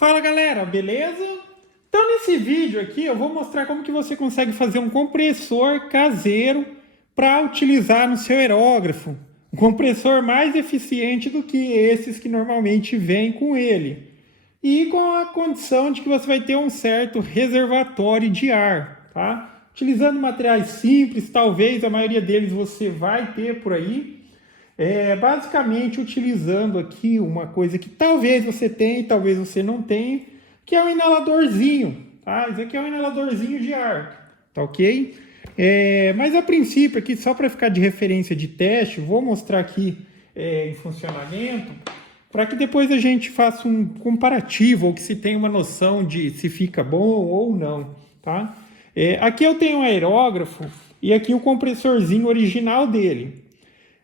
Fala galera, beleza? Então nesse vídeo aqui eu vou mostrar como que você consegue fazer um compressor caseiro para utilizar no seu aerógrafo. Um compressor mais eficiente do que esses que normalmente vêm com ele. E com a condição de que você vai ter um certo reservatório de ar, tá? Utilizando materiais simples, talvez a maioria deles você vai ter por aí. Basicamente utilizando aqui uma coisa que talvez você tenha, talvez você não tenha, que é um inaladorzinho, tá? Isso aqui é um inaladorzinho de ar, tá ok? Mas a princípio aqui, só para ficar de referência de teste, vou mostrar aqui em funcionamento, para que depois a gente faça um comparativo, ou que se tenha uma noção de se fica bom ou não, tá? Aqui eu tenho um aerógrafo e aqui o compressorzinho original dele.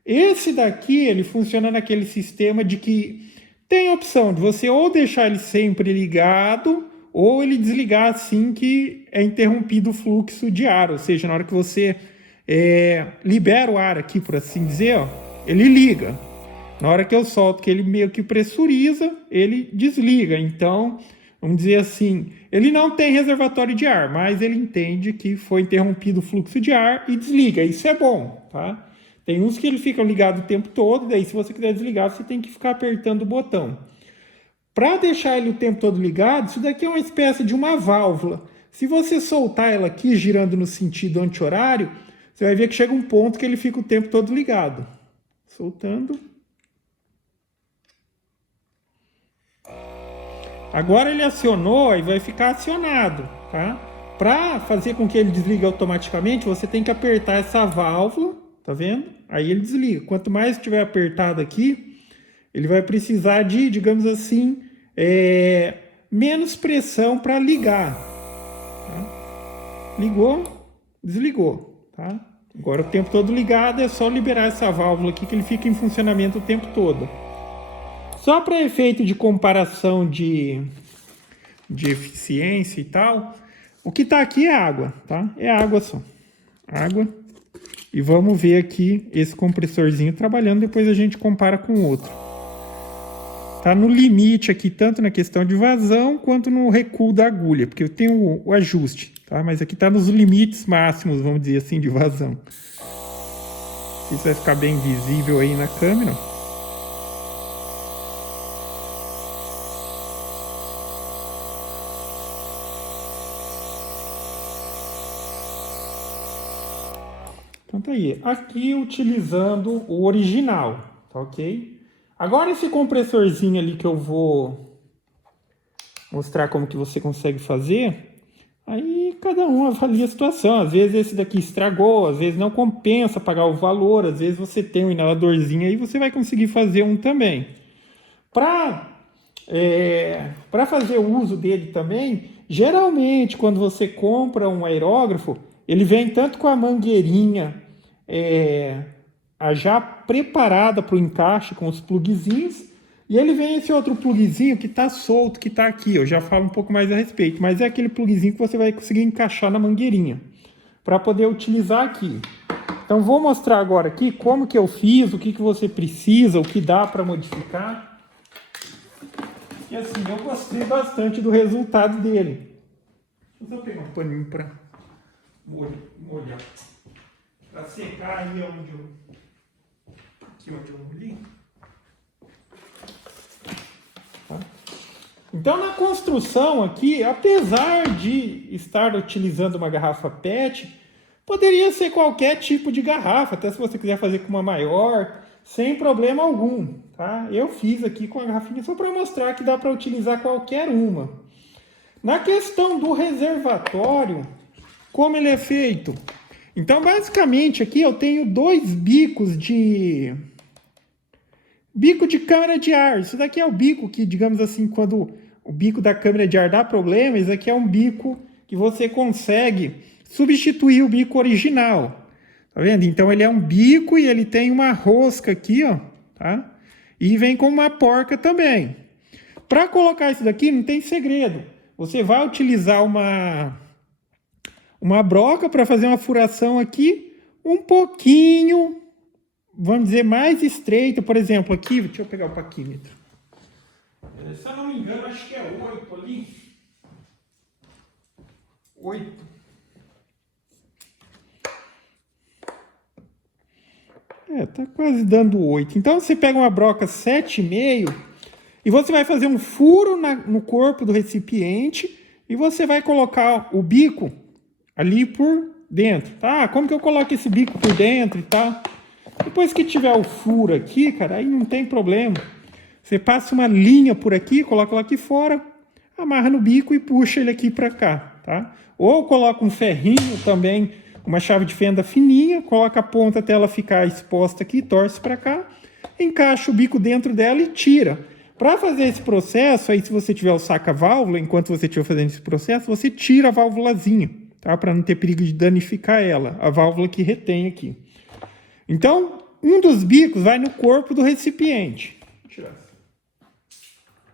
Esse daqui, ele funciona naquele sistema de que tem a opção de você ou deixar ele sempre ligado, ou ele desligar assim que é interrompido o fluxo de ar. Ou seja, na hora que você libera o ar aqui, por assim dizer, ó, ele liga. Na hora que eu solto, que ele meio que pressuriza, ele desliga. Então, vamos dizer assim, ele não tem reservatório de ar, mas ele entende que foi interrompido o fluxo de ar e desliga. Isso é bom, tá? Tem uns que ele fica ligado o tempo todo, daí se você quiser desligar, você tem que ficar apertando o botão. Para deixar ele o tempo todo ligado, isso daqui é uma espécie de uma válvula. Se você soltar ela aqui, girando no sentido anti-horário, você vai ver que chega um ponto que ele fica o tempo todo ligado. Soltando. Agora ele acionou e vai ficar acionado, tá? Para fazer com que ele desligue automaticamente, você tem que apertar essa válvula, tá vendo? Aí ele desliga. Quanto mais estiver apertado aqui, ele vai precisar de, digamos assim, menos pressão para ligar. Tá? Ligou, desligou. Tá? Agora o tempo todo ligado, é só liberar essa válvula aqui que ele fica em funcionamento o tempo todo. Só para efeito de comparação de eficiência e tal, o que está aqui é água, tá? É água só. Água. E vamos ver aqui esse compressorzinho trabalhando, depois a gente compara com o outro. Tá no limite aqui, tanto na questão de vazão, quanto no recuo da agulha, porque eu tenho o ajuste, tá? Mas aqui tá nos limites máximos, vamos dizer assim, de vazão. Não sei se vai ficar bem visível aí na câmera. Então tá aí, aqui utilizando o original, tá ok? Agora esse compressorzinho ali que eu vou mostrar como que você consegue fazer, aí cada um avalia a situação. Às vezes esse daqui estragou, às vezes não compensa pagar o valor, às vezes você tem um inaladorzinho aí, você vai conseguir fazer um também. Para fazer o uso dele também, geralmente quando você compra um aerógrafo, ele vem tanto com a mangueirinha já preparada para o encaixe com os plugzinhos, e ele vem esse outro plugzinho que está solto, que está aqui. Eu já falo um pouco mais a respeito, mas é aquele plugzinho que você vai conseguir encaixar na mangueirinha para poder utilizar aqui. Então vou mostrar agora aqui como que eu fiz, o que você precisa, o que dá para modificar. E assim, eu gostei bastante do resultado dele. Deixa eu pegar um paninho para molhar. Para secar aí onde eu li. Tá? Então, na construção aqui, apesar de estar utilizando uma garrafa PET, poderia ser qualquer tipo de garrafa, até se você quiser fazer com uma maior, sem problema algum. Tá? Eu fiz aqui com a garrafinha só para mostrar que dá para utilizar qualquer uma. Na questão do reservatório, como ele é feito? Então, basicamente, aqui eu tenho dois bicos de câmara de ar. Isso daqui é o bico que, digamos assim, quando o bico da câmara de ar dá problema, isso aqui é um bico que você consegue substituir o bico original. Tá vendo? Então, ele é um bico e ele tem uma rosca aqui, ó, tá? E vem com uma porca também. Para colocar isso daqui, não tem segredo. Você vai utilizar uma broca para fazer uma furação aqui um pouquinho, vamos dizer, mais estreita. Por exemplo, aqui, deixa eu pegar o paquímetro. Se eu não me engano, acho que é 8 ali. 8. Tá quase dando 8. Então você pega uma broca 7,5 e você vai fazer um furo no corpo do recipiente e você vai colocar o bico ali por dentro, tá? Como que eu coloco esse bico por dentro e tal? Depois que tiver o furo aqui, cara, aí não tem problema. Você passa uma linha por aqui, coloca lá aqui fora, amarra no bico e puxa ele aqui para cá, tá? Ou coloca um ferrinho também, uma chave de fenda fininha, coloca a ponta até ela ficar exposta aqui, torce para cá, encaixa o bico dentro dela e tira. Para fazer esse processo, aí se você tiver o saca-válvula, enquanto você estiver fazendo esse processo, você tira a válvulazinha, tá? Para não ter perigo de danificar ela, a válvula que retém aqui. Então, um dos bicos vai no corpo do recipiente. Vou tirar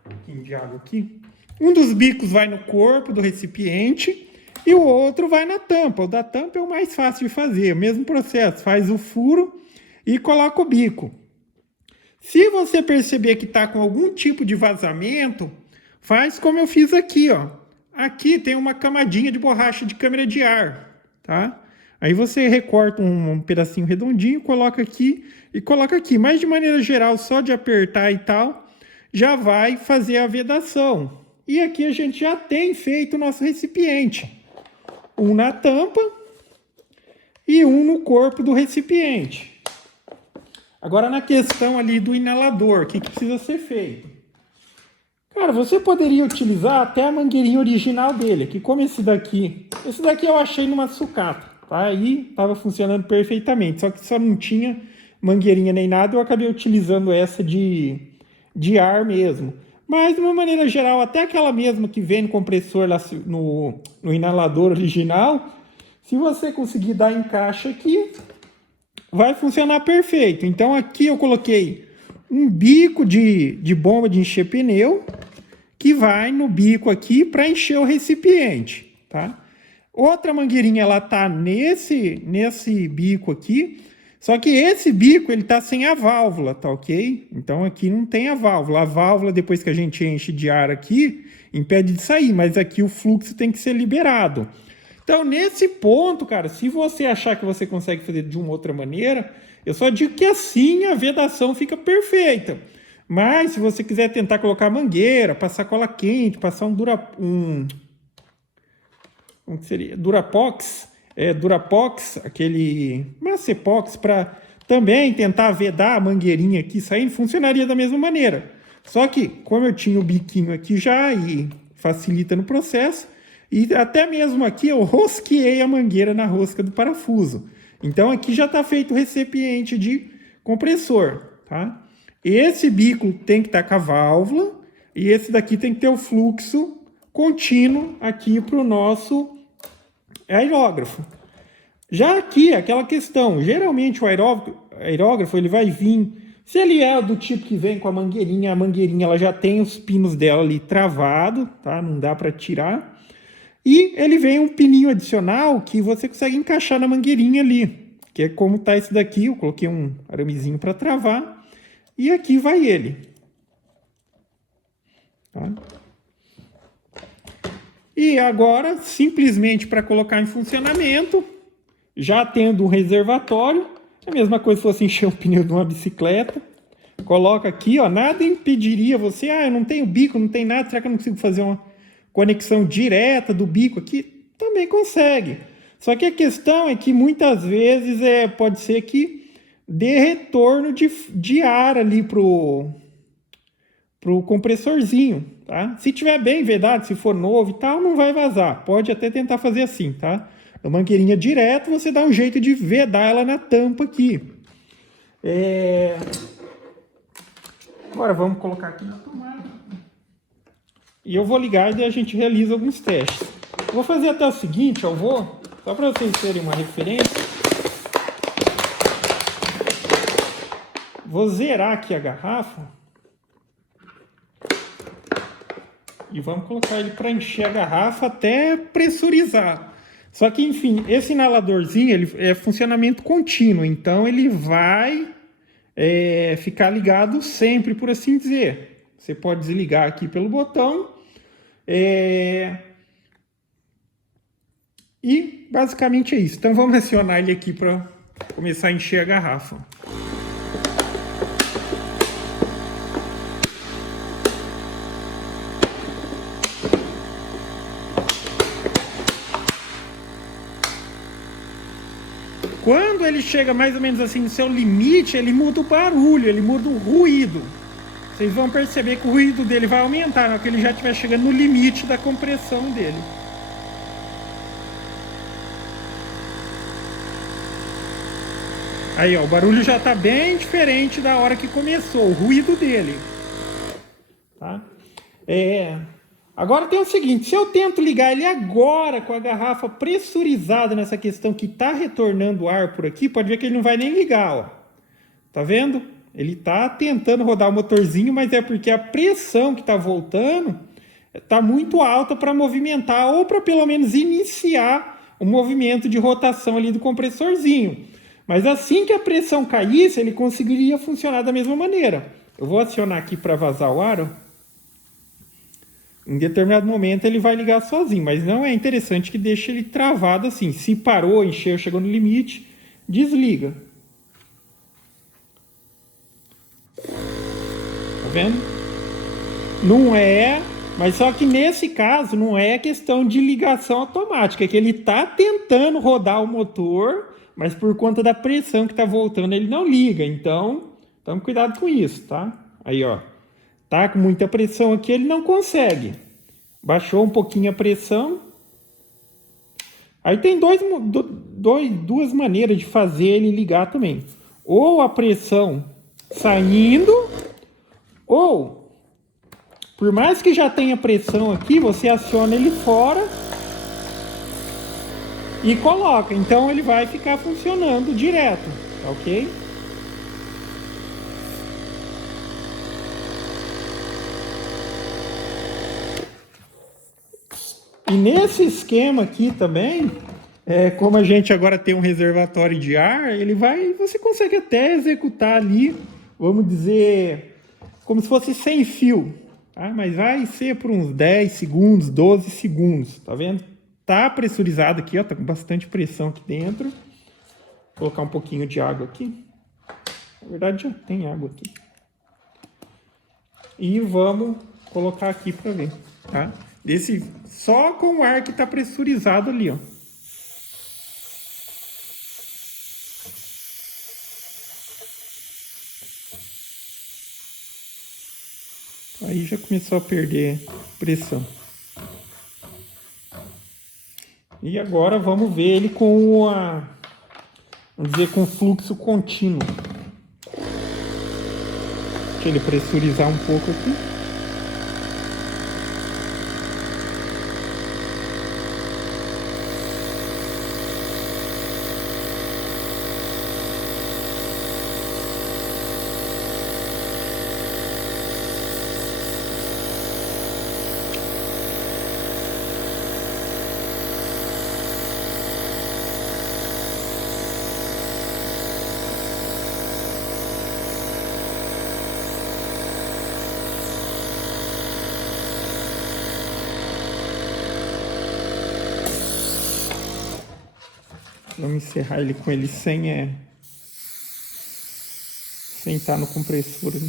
um pouquinho de água aqui. Um dos bicos vai no corpo do recipiente e o outro vai na tampa. O da tampa é o mais fácil de fazer, o mesmo processo. Faz o furo e coloca o bico. Se você perceber que está com algum tipo de vazamento, faz como eu fiz aqui, ó. Aqui tem uma camadinha de borracha de câmara de ar, tá? Aí você recorta um pedacinho redondinho, coloca aqui e coloca aqui. Mas de maneira geral, só de apertar e tal, já vai fazer a vedação. E aqui a gente já tem feito o nosso recipiente. Um na tampa e um no corpo do recipiente. Agora, na questão ali do inalador, o que precisa ser feito? Cara, você poderia utilizar até a mangueirinha original dele, que como esse daqui eu achei numa sucata, tá? Aí estava funcionando perfeitamente, só que só não tinha mangueirinha nem nada, eu acabei utilizando essa de ar mesmo. Mas, de uma maneira geral, até aquela mesma que vem no compressor lá no inalador original, se você conseguir dar encaixe aqui, vai funcionar perfeito. Então aqui eu coloquei um bico de bomba de encher pneu que vai no bico aqui para encher o recipiente, tá? Outra mangueirinha ela tá nesse bico aqui, só que esse bico ele tá sem a válvula, tá ok? Então aqui não tem a válvula. A válvula depois que a gente enche de ar aqui impede de sair, mas aqui o fluxo tem que ser liberado. Então, nesse ponto, cara, se você achar que você consegue fazer de uma outra maneira, eu só digo que assim a vedação fica perfeita. Mas, se você quiser tentar colocar mangueira, passar cola quente, passar como que seria? Durapox, aquele Macepox, para também tentar vedar a mangueirinha aqui saindo, funcionaria da mesma maneira. Só que, como eu tinha o biquinho aqui já e facilita no processo, e até mesmo aqui eu rosqueei a mangueira na rosca do parafuso. Então aqui já está feito o recipiente de compressor, tá? Esse bico tem que estar com a válvula e esse daqui tem que ter o fluxo contínuo aqui para o nosso aerógrafo. Já aqui, aquela questão, geralmente o aerógrafo ele vai vir, se ele é do tipo que vem com a mangueirinha ela já tem os pinos dela ali travado, tá? Não dá para tirar. E ele vem um pininho adicional que você consegue encaixar na mangueirinha ali, que é como tá esse daqui, eu coloquei um aramezinho para travar, e aqui vai ele. Tá? E agora, simplesmente para colocar em funcionamento, já tendo um reservatório, é a mesma coisa se fosse encher o pneu de uma bicicleta, coloca aqui, ó, nada impediria você, eu não tenho bico, não tem nada, será que eu não consigo fazer uma conexão direta do bico aqui? Também consegue. Só que a questão é que muitas vezes pode ser que dê retorno de ar ali pro compressorzinho, tá? Se tiver bem vedado, se for novo e tal, não vai vazar. Pode até tentar fazer assim, tá? A mangueirinha direto, você dá um jeito de vedar ela na tampa aqui. Agora vamos colocar aqui na tomada. E eu vou ligar e daí a gente realiza alguns testes. Eu vou fazer até o seguinte, só para vocês terem uma referência. Vou zerar aqui a garrafa. E vamos colocar ele para encher a garrafa até pressurizar. Só que, enfim, esse inaladorzinho ele é funcionamento contínuo. Então, ele vai ficar ligado sempre, por assim dizer. Você pode desligar aqui pelo botão. E basicamente é isso. Então vamos acionar ele aqui para começar a encher a garrafa. Quando ele chega mais ou menos assim no seu limite, ele muda o barulho, ele muda o ruído. Vocês vão perceber que o ruído dele vai aumentar, na hora que ele já estiver chegando no limite da compressão dele. Aí, ó, o barulho já está bem diferente da hora que começou, o ruído dele. Tá? Agora tem o seguinte, se eu tento ligar ele agora com a garrafa pressurizada nessa questão que está retornando ar por aqui, pode ver que ele não vai nem ligar, ó. Tá vendo? Ele está tentando rodar o motorzinho, mas é porque a pressão que está voltando está muito alta para movimentar ou para pelo menos iniciar o movimento de rotação ali do compressorzinho. Mas assim que a pressão caísse, ele conseguiria funcionar da mesma maneira. Eu vou acionar aqui para vazar o ar, ó. Em determinado momento ele vai ligar sozinho, mas não é interessante que deixe ele travado assim. Se parou, encheu, chegou no limite, desliga. Tá vendo? Não é, mas só que nesse caso não é questão de ligação automática, é que ele está tentando rodar o motor, mas por conta da pressão que está voltando ele não liga. Então, tome cuidado com isso, tá? Aí, ó. Tá com muita pressão aqui, ele não consegue. Baixou um pouquinho a pressão. Aí tem duas maneiras de fazer ele ligar também. Ou a pressão saindo, ou, por mais que já tenha pressão aqui, você aciona ele fora e coloca. Então ele vai ficar funcionando direto, tá ok? E nesse esquema aqui também, como a gente agora tem um reservatório de ar, você consegue até executar ali, vamos dizer, como se fosse sem fio, tá? Mas vai ser por uns 10 segundos, 12 segundos, tá vendo? Tá pressurizado aqui, ó, tá com bastante pressão aqui dentro. Vou colocar um pouquinho de água aqui. Na verdade já tem água aqui. E vamos colocar aqui para ver, tá? Só com o ar que está pressurizado ali, ó. Aí já começou a perder pressão. E agora vamos ver ele com vamos dizer, com fluxo contínuo. Deixa ele pressurizar um pouco aqui. Vamos encerrar ele com ele sem estar no compressor, né?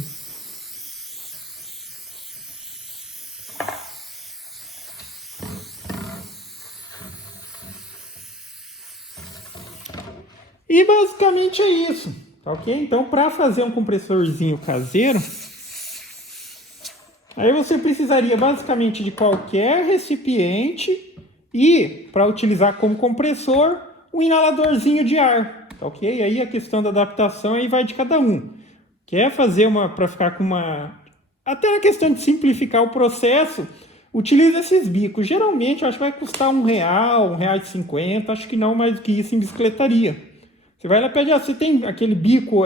E basicamente é isso, tá ok? Então, para fazer um compressorzinho caseiro, aí você precisaria basicamente de qualquer recipiente e, para utilizar como compressor, um inaladorzinho de ar, tá ok? Aí a questão da adaptação aí vai de cada um. Quer fazer para ficar com até a questão de simplificar o processo, utiliza esses bicos. Geralmente, eu acho que vai custar R$1, R$1,50, acho que não mais do que isso em bicicletaria. Você vai lá e pede, você tem aquele bico,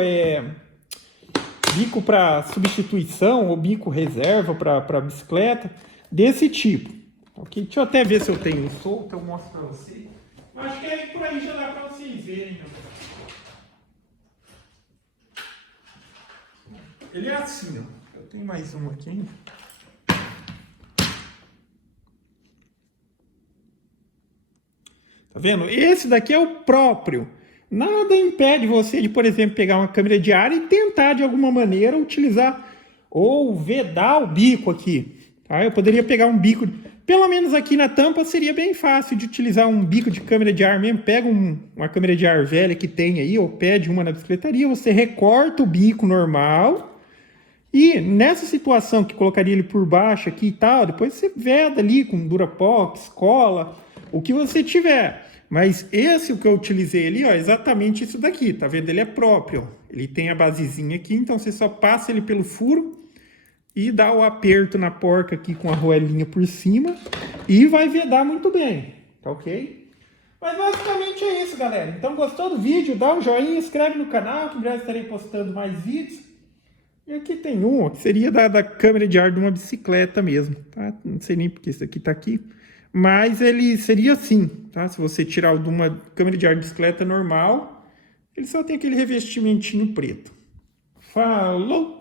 bico para substituição ou bico reserva para bicicleta, desse tipo. Ok? Deixa eu até ver se eu tenho um solto, eu mostro para vocês. Acho que por aí já dá para vocês verem. Ele é assim, ó. Tem mais um aqui ainda. Tá vendo? Esse daqui é o próprio. Nada impede você de, por exemplo, pegar uma câmera de ar e tentar de alguma maneira utilizar ou vedar o bico aqui. Tá? Eu poderia pegar um bico, pelo menos aqui na tampa seria bem fácil de utilizar um bico de câmera de ar mesmo. Pega uma câmera de ar velha que tem aí, ou pede uma na bicicletaria, você recorta o bico normal e nessa situação que colocaria ele por baixo aqui e tal, depois você veda ali com Durapox, cola, o que você tiver. Mas esse o que eu utilizei ali, ó, é exatamente isso daqui, tá vendo? Ele é próprio, ó. Ele tem a basezinha aqui, então você só passa ele pelo furo e dá o aperto na porca aqui com a arruelinha por cima e vai vedar muito bem, tá ok? Mas basicamente é isso, galera. Então gostou do vídeo? Dá um joinha, inscreve no canal, que em breve estarei postando mais vídeos. E aqui tem um, ó, que seria da câmera de ar de uma bicicleta mesmo, tá? Não sei nem porque isso aqui tá aqui. Mas ele seria assim, tá? Se você tirar o de uma câmera de ar de bicicleta normal, ele só tem aquele revestimentinho preto. Falou!